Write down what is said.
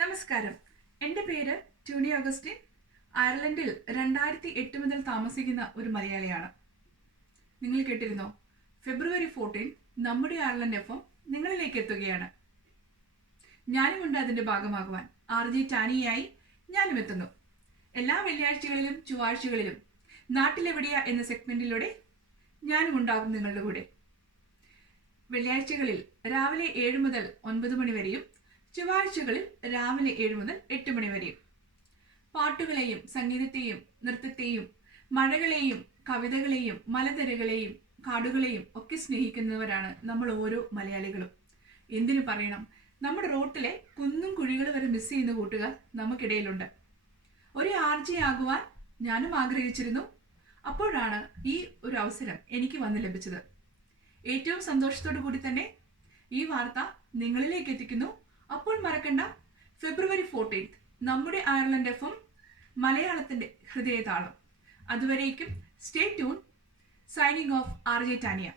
നമസ്കാരം. എൻ്റെ പേര് ട്യൂണി അഗസ്റ്റിൻ. അയർലൻഡിൽ 2008 മുതൽ താമസിക്കുന്ന ഒരു മലയാളിയാണ്. നിങ്ങൾ കേട്ടിരുന്നോ? ഫെബ്രുവരി 14 നമ്മുടെ അയർലൻഡ് എഫ് നിങ്ങളിലേക്ക് എത്തുകയാണ്. ഞാനുമുണ്ട് അതിൻ്റെ ഭാഗമാകുവാൻ. RJ ടാനിയായി ഞാനും എത്തുന്നു. എല്ലാ വെള്ളിയാഴ്ചകളിലും ചൊവ്വാഴ്ചകളിലും നാട്ടിലെവിടെയാ എന്ന സെഗ്മെന്റിലൂടെ ഞാനും ഉണ്ടാകും നിങ്ങളുടെ കൂടെ. വെള്ളിയാഴ്ചകളിൽ രാവിലെ 7 മുതൽ 9 മണി വരെയും ചൊവ്വാഴ്ചകളിൽ രാവിലെ 7 മുതൽ 8 മണി വരെയും. പാട്ടുകളെയും സംഗീതത്തെയും നൃത്തത്തെയും മഴകളെയും കവിതകളെയും മലനിരകളെയും കാടുകളെയും ഒക്കെ സ്നേഹിക്കുന്നവരാണ് നമ്മൾ ഓരോ മലയാളികളും. എന്തിനു പറയണം, നമ്മുടെ റോട്ടിലെ കുന്നും കുഴികൾ വരെ മിസ് ചെയ്യുന്ന കൂട്ടുകാർ നമുക്കിടയിലുണ്ട്. ഒരു RJ ആകുവാൻ ഞാനും ആഗ്രഹിച്ചിരുന്നു. അപ്പോഴാണ് ഈ ഒരു അവസരം എനിക്ക് വന്ന് ലഭിച്ചത്. ഏറ്റവും സന്തോഷത്തോടു കൂടി തന്നെ ഈ വാർത്ത നിങ്ങളിലേക്ക് എത്തിക്കുന്നു. അപ്പോൾ മറക്കണ്ട, ഫെബ്രുവരി 14 നമ്മുടെ അയർലൻഡ് എഫ് മലയാളത്തിന്റെ ഹൃദയതാളം. അതുവരേക്കും stay tune. Signing off RJ Tanya.